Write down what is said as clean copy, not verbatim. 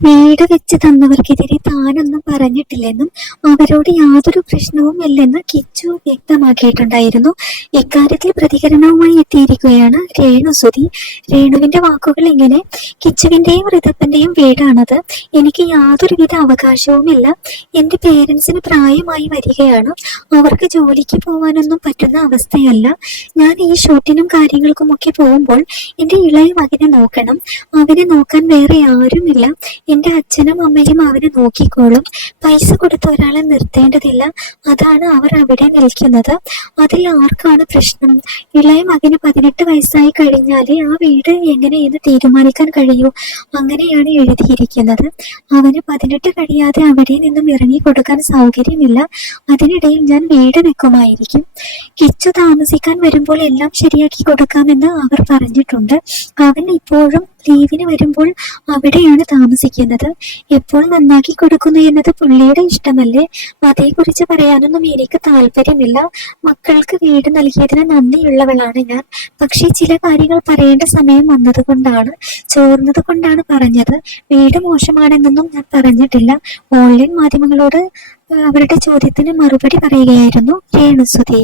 വീട് വെച്ച് തന്നവർക്കെതിരെ താനൊന്നും പറഞ്ഞിട്ടില്ലെന്നും അവരോട് യാതൊരു പ്രശ്നവുമില്ലെന്ന് കിച്ചു വ്യക്തമാക്കിയിട്ടുണ്ടായിരുന്നു. ഇക്കാര്യത്തിൽ പ്രതികരണവുമായി എത്തിയിരിക്കുകയാണ് രേണുസുതി. രേണുവിന്റെ വാക്കുകൾ ഇങ്ങനെ: കിച്ചുവിന്റെയും ഋതപ്പന്റെയും വീടാണത്. എനിക്ക് യാതൊരുവിധ അവകാശവുമില്ല. എന്റെ പേരൻസിന് പ്രായമായി വരികയാണ്. അവർക്ക് ജോലിക്ക് പോവാനൊന്നും പറ്റുന്ന അവസ്ഥയല്ല. ഞാൻ ഈ ഷൂട്ടിനും കാര്യങ്ങൾക്കുമൊക്കെ പോകുമ്പോൾ എന്റെ ഇളയ മകനെ നോക്കണം. അവനെ നോക്കാൻ വേറെ ആരുമില്ല. എന്റെ അച്ഛനും അമ്മയും അവനെ നോക്കിക്കോളും. പൈസ കൊടുത്ത് ഒരാളെ നിർത്തേണ്ടതില്ല. അതാണ് അവർ അവിടെ നിൽക്കുന്നത്. അതിൽ ആർക്കാണ് പ്രശ്നം? ഇളയ മകന് 18 വയസ്സായി കഴിഞ്ഞാലേ ആ വീട് എങ്ങനെയെന്ന് തീരുമാനിക്കാൻ കഴിയൂ. അങ്ങനെയാണ് എഴുതിയിരിക്കുന്നത്. അവന് 18 കഴിയാതെ അവിടെ നിന്നും ഇറങ്ങി കൊടുക്കാൻ സൗകര്യമില്ല. അതിനിടയിൽ ഞാൻ വീട് വെക്കുമായിരിക്കും. കിച്ചു താമസിക്കാൻ വരുമ്പോൾ എല്ലാം ശരിയാക്കി കൊടുക്കാമെന്ന് അവർ പറഞ്ഞിട്ടുണ്ട്. അവൻ ഇപ്പോഴും ലീവിന് വരുമ്പോൾ അവിടെയാണ് താമസിക്കുന്നത്. എപ്പോൾ നന്നാക്കി കൊടുക്കുന്നു എന്നത് പുള്ളിയുടെ ഇഷ്ടമല്ലേ. അതേക്കുറിച്ച് പറയാനൊന്നും എനിക്ക് താല്പര്യമില്ല. മക്കൾക്ക് വീട് നൽകിയതിന് നന്ദിയുള്ളവളാണ് ഞാൻ. പക്ഷേ ചില കാര്യങ്ങൾ പറയേണ്ട സമയം വന്നതുകൊണ്ടാണ്, ചോർന്നത് കൊണ്ടാണ് പറഞ്ഞത്. വീട് മോശമാണെന്നൊന്നും ഞാൻ പറഞ്ഞിട്ടില്ല. ഓൺലൈൻ മാധ്യമങ്ങളോട് അവരുടെ ചോദ്യത്തിന് മറുപടി പറയുകയായിരുന്നു രേണുസുതി.